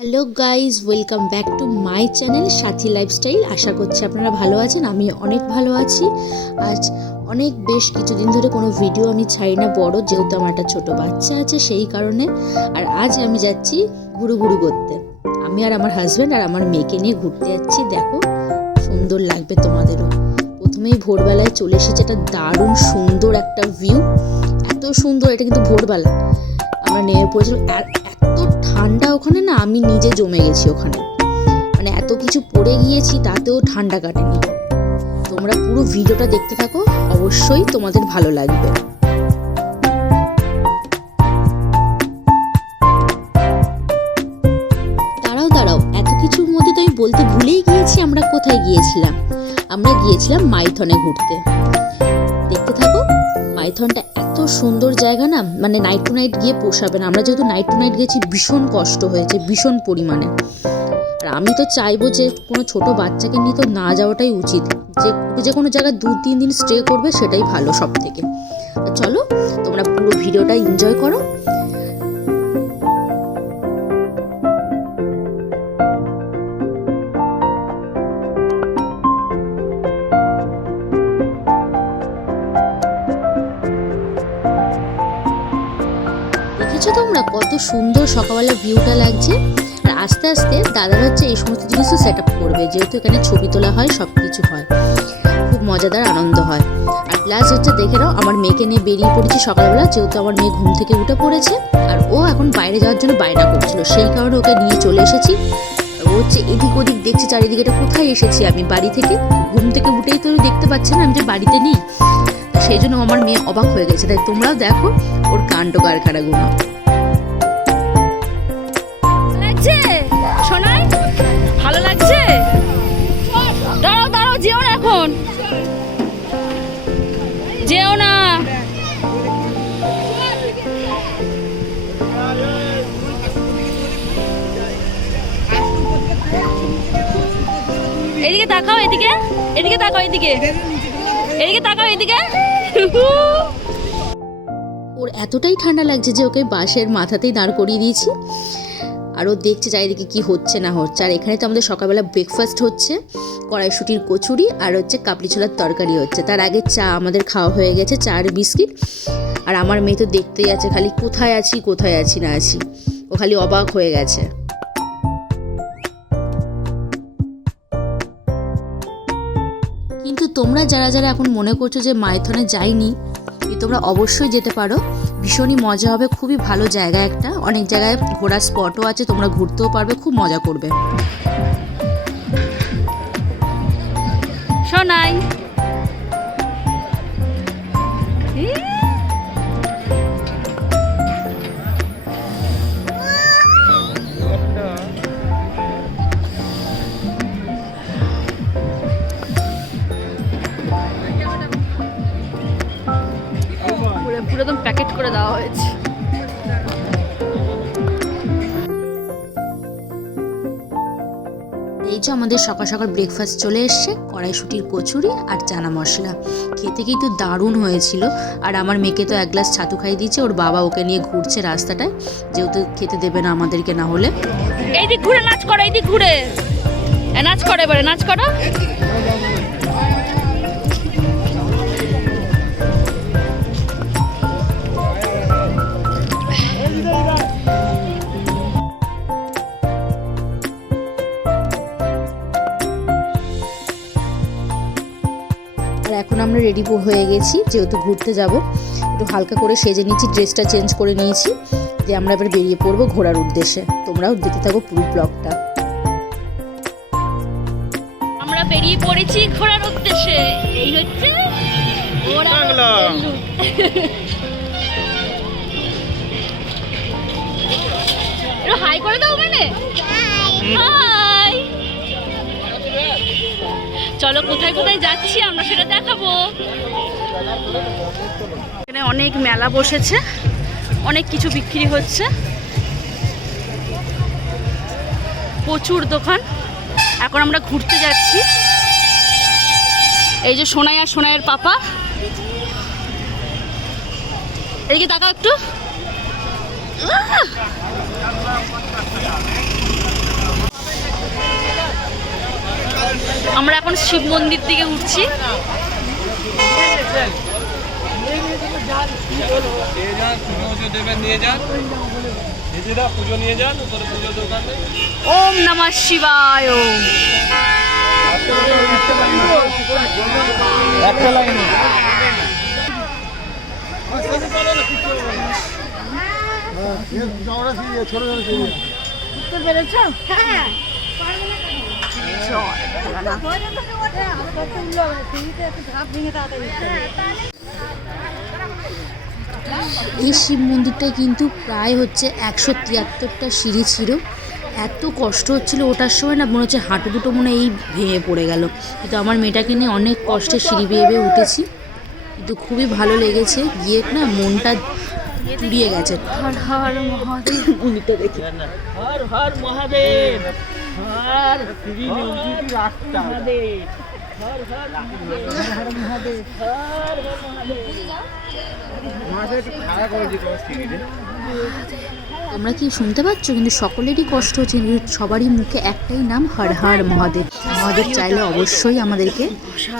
Hello guys, welcome back to my channel Sathi lifestyle. আশা করছি আপনারা ভালো আছেন, আমি অনেক ভালো আছি। আজ বেশ কিছুদিন ধরে কোনো ভিডিও আমি ছাড়ি না, বড় যেহেতু আমার একটা ছোটো বাচ্চা আছে সেই কারণে। আর আজ আমি যাচ্ছি ঘুরু করতে। আমি আর আমার হাজব্যান্ড আর আমার মেয়েকে নিয়ে ঘুরতে যাচ্ছি। দেখো, সুন্দর লাগবে তোমাদেরও। প্রথমেই ভোরবেলায় চলে এসেছে, একটা দারুণ সুন্দর একটা ভিউ, এত সুন্দর। এটা কিন্তু ভোরবেলা আমরা নেমে পড়েছিলাম। এত ঠান্ডা ওখানে না, আমি নিজে জমে গেছি ওখানে, মানে এত কিছু পরে গিয়েছি তাতেও ঠান্ডা কাটেনি। তোমরা পুরো ভিডিওটা দেখতে থাকো, অবশ্যই তোমাদের ভালো লাগবে। দাঁড়াও, এত কিছুর মধ্যে তো আমি বলতে ভুলেই গিয়েছি আমরা কোথায় গিয়েছিলাম। আমরা গিয়েছিলাম মাইথনে ঘুরতে। দেখতে থাকো। মাইথনটা এত সুন্দর জায়গা না, মানে নাইট টু নাইট গিয়ে পোষাবে না। আমরা যেহেতু নাইট টু নাইট গেছি, ভীষণ কষ্ট হয়েছে, ভীষণ পরিমাণে। আর আমি তো চাইবো যে কোনো ছোট বাচ্চাকে নিয়ে তো না যাওয়াটাই উচিত। যে কোনো জায়গায় 2-3 দিন স্টে করবে সেটাই ভালো সব থেকে। চলো, তোমরা পুরো ভিডিওটা এনজয় করো। দেখেছো তোমরা কত সুন্দর সকালবেলা ভিউটা লাগছে। আর আস্তে আস্তে দাদারা হচ্ছে এই সমস্ত জিনিসও সেট আপ করবে, যেহেতু এখানে ছবি তোলা হয়, সব কিছু হয়, খুব মজাদার আনন্দ হয়। আর প্লাস হচ্ছে দেখে নাও, আমার মেয়েকে নিয়ে বেরিয়ে পড়েছি সকালবেলা, যেহেতু আমার মেয়ে ঘুম থেকে উঠে পড়েছে আর ও এখন বাইরে যাওয়ার জন্য বায়না করছিল, সেই কারণে ওকে নিয়ে চলে এসেছি। ও হচ্ছে এদিক ওদিক দেখছে চারিদিকে, এটা কোথায় এসেছি আমি, বাড়ি থেকে ঘুম থেকে উঠেই তো দেখতে পাচ্ছে না আমি যে বাড়িতে নেই। সেই জন্য আমার মেয়ে অবাক হয়ে গেছে। তাই তোমরাও দেখো ওর কাণ্ড কারখানাগুলো। লাগছে শোনাই, ভালো লাগছে। দাঁড়াও, যেও না, এখন যেও না। এদিকে তাকাও, এদিকে তাকাও, এদিকে তাকাও, এদিকে। ওর এতটাই ঠান্ডা লাগছে যে ওকে বাসের মাথাতেই দাঁড় করিয়ে দিয়েছি। আর ও দেখছে চারিদিকে কি হচ্ছে না হচ্ছে। আর এখানে তো আমাদের সকালবেলা ব্রেকফাস্ট হচ্ছে, কড়াইশুঁটির কচুরি আর হচ্ছে কাবলি ছোলার তরকারি হচ্ছে। তার আগে চা আমাদের খাওয়া হয়ে গেছে, চা আর বিস্কিট। আর আমার মেয়ে তো দেখতেই আছে খালি, কোথায় আছি না আছি, ও খালি অবাক হয়ে গেছে। কিন্তু তোমরা যারা এখন মনে করছো যে মাইথনে যাইনি, তোমরা অবশ্যই যেতে পারো, ভীষণই মজা হবে। খুবই ভালো জায়গা একটা, অনেক জায়গায় ঘোরার স্পটও আছে, তোমরা ঘুরতেও পারবে, খুব মজা করবে। শোনাই, পুরো একদম প্যাকেট করে দেওয়া হয়েছে। এই যে আমাদের সকাল সকাল ব্রেকফাস্ট চলে এসছে, কড়াইশুঁটির কচুরি আর চানা মশলা। খেতে কিন্তু দারুণ হয়েছিল। আর আমার মেয়েকে তো 1 গ্লাস ছাতু খাইয়ে দিয়েছে, ওর বাবা ওকে নিয়ে ঘুরছে রাস্তাটায়, যেহেতু খেতে দেবে না আমাদেরকে না হলে। এইদিক ঘুরে নাচ করো, এইদিক ঘুরে নাচ করো, এবারে নাচ করো। আর এখন আমরা রেডি হয়ে গেছি, যেহেতু ঘুরতে যাব, একটু হালকা করে সেজে নিয়েছি, ড্রেসটা চেঞ্জ করে নিয়েছি, যে আমরা এবার বেরিয়ে পড়বো ঘোরার উদ্দেশ্যে। তোমরাও দেখতে থাকো পুরো ব্লগটা। আমরা বেরিয়ে পড়েছি ঘোরার উদ্দেশ্যে। এই হচ্ছে হাই করে দাও, মানে হাই। চলো, কোথায় কোথায় যাচ্ছি আমরা সেটা দেখাবো। এখানে অনেক মেলা বসেছে, অনেক কিছু বিক্রি হচ্ছে, প্রচুর দোকান। এখন আমরা ঘুরতে যাচ্ছি। এই যে সোনাই আর সোনাইয়ের পাপা, এদিকে তাকাও একটু। আমরা এখন শিব মন্দির দিকে উঠছি। ওম নমঃ শিবায়। এই শিব মন্দিরটায় কিন্তু প্রায় হচ্ছে 173টা সিঁড়ি ছিল। এত কষ্ট হচ্ছিল ওঠার সময় না, মনে হচ্ছে হাঁটু দুটো মনে এই ভেঙে পড়ে গেল। কিন্তু আমার মেয়েটাকে নিয়ে অনেক কষ্টে সিঁড়ি বেয়ে বেয়ে উঠেছি, কিন্তু খুবই ভালো লেগেছে গিয়ে না, মনটা জুড়িয়ে গেছে। হর হর মহাদেব, মন্দিরটা দেখি। हर हर महादेव, हर श्री रास्ता महादेव, हर हर हर महादेव, हर हर महादेव। खाया करो जी करो श्री रे। তোমরা কি শুনতে পাচ্ছ? কিন্তু সকলেরই কষ্ট হচ্ছে, কিন্তু সবারই মুখে একটাই নাম, হর হর মহাদেব। মহাদেব চাইলে অবশ্যই আমাদেরকে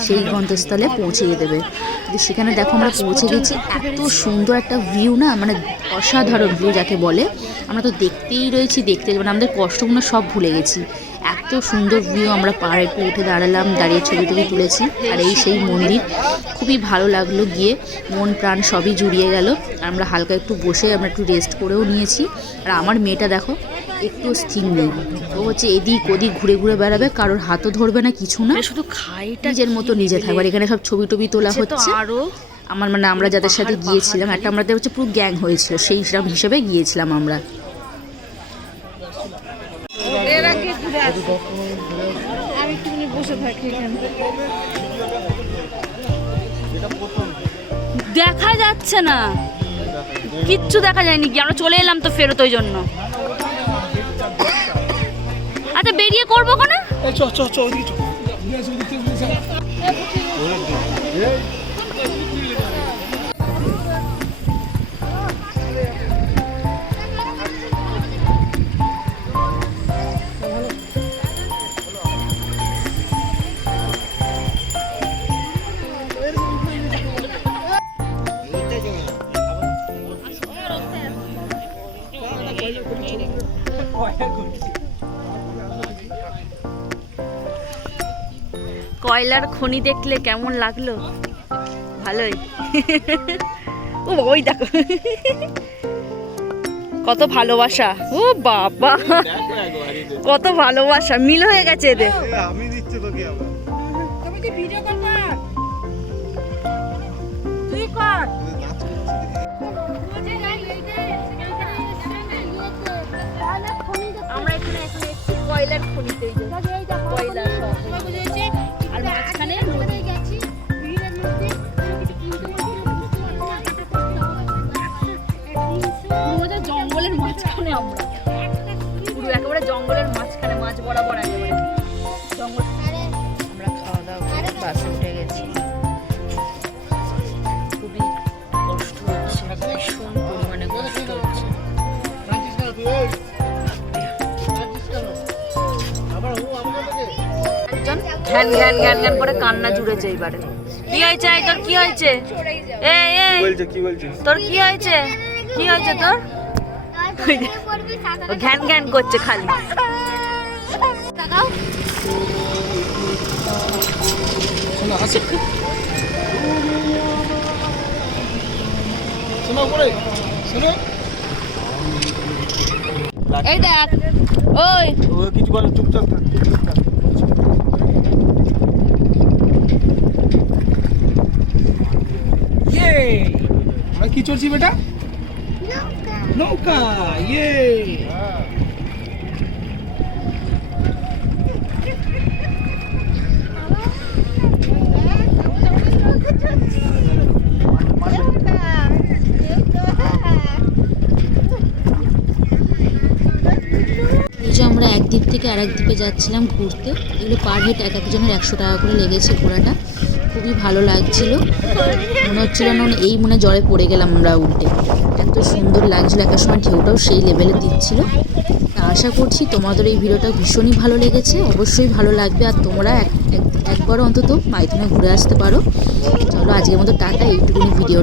সেই গন্তস্থলে পৌঁছিয়ে দেবে। কিন্তু সেখানে দেখো আমরা পৌঁছে গেছি। এত সুন্দর একটা ভিউ না, মানে অসাধারণ ভিউ যাকে বলে। আমরা তো দেখতেই রয়েছি, দেখতে মানে আমাদের কষ্টগুলো সব ভুলে গেছি। এত সুন্দর ভিউ। আমরা পাহাড়ে একটু উঠে দাঁড়ালাম, দাঁড়িয়ে ছবি টবি তুলেছি। আর এই সেই মন্দির, খুবই ভালো লাগলো গিয়ে, মন প্রাণ সবই জুড়িয়ে গেল। আমরা হালকা একটু বসে আমরা একটু রেস্ট করেও নিয়েছি। আর আমার মেয়েটা দেখো একটু স্থির নেই, ও হচ্ছে এদিক ওদিক ঘুরে ঘুরে বেড়াবে, কারোর হাতও ধরবে না, কিছু না, শুধু খাইটা নিজের মতো নিজে থাকবে। আর এখানে সব ছবি টবি তোলা হচ্ছে। আরো আমার মানে আমরা যাদের সাথে গিয়েছিলাম, একটা আমাদের হচ্ছে পুরো গ্যাং হয়েছিল, সেই হিসেবে গিয়েছিলাম আমরা। দেখা যাচ্ছে না, কিচ্ছু দেখা যায়নি, কি আমরা চলে এলাম তো ফেরত, ওই জন্য। আচ্ছা বেরিয়ে করবো কেন? কয়লার খনি দেখলে কেমন লাগলো? ভালোই। ও ওই দেখো কত ভালোবাসা, ও বাবা কত ভালোবাসা, মিল হয়ে গেছে এদের। আমি দিচ্ছি তোকে আবার। তুমি কি ভিডিও করবা? তুই কর। আমরা এখানে এখন একটু কয়লার খনিতে, কয়লা সব। আর মাঝখানে পুরো জঙ্গলের মাঝখানে, আমরা পুরো একেবারে জঙ্গলের মাঝখানে, মাঝ বরাবর একেবারে জঙ্গল। আমরা খাওয়া দাওয়া করে বাসে উঠে গেছি। খুবই কষ্ট হচ্ছে, ভীষণ পরিমাণে কষ্ট হচ্ছে। একজন ঘ্যান ঘ্যান ঘ্যান ঘ্যান করে কান্না জুড়েছে এইবারে। কি হয়েছে? তোর কি হয়েছে? কি বলছে তোর কি হয়েছে? কি হয়েছে তোর? ঘ্যান ঘ্যান করছে খালি। এই দেখ, ওই কিছু বলে, চুপচাপ থাক, চুপচাপ থাক। আমরা কি চড়ছি বেটা? নৌকা। ইয়ে আমরা এক দ্বীপ থেকে আরেক দ্বীপে যাচ্ছিলাম ঘুরতে। এগুলো পার হেড এক একজনের 100 টাকা করে লেগেছে ঘোরাটা। খুবই ভালো লাগছিল, মনে হচ্ছিল না এই মনে জলে পড়ে গেলাম আমরা উল্টে। এত সুন্দর লাগছিল, একটা সময় ঢেউটাও সেই লেভেলে দিচ্ছিল। আশা করছি তোমাদের এই ভিডিওটা ভীষণই ভালো লেগেছে, অবশ্যই ভালো লাগবে। আর তোমরা একবার অন্তত মাইথনে ঘুরে আসতে পারো। চলো আজকের মতো টাটা, এইটুকুনি ভিডিও।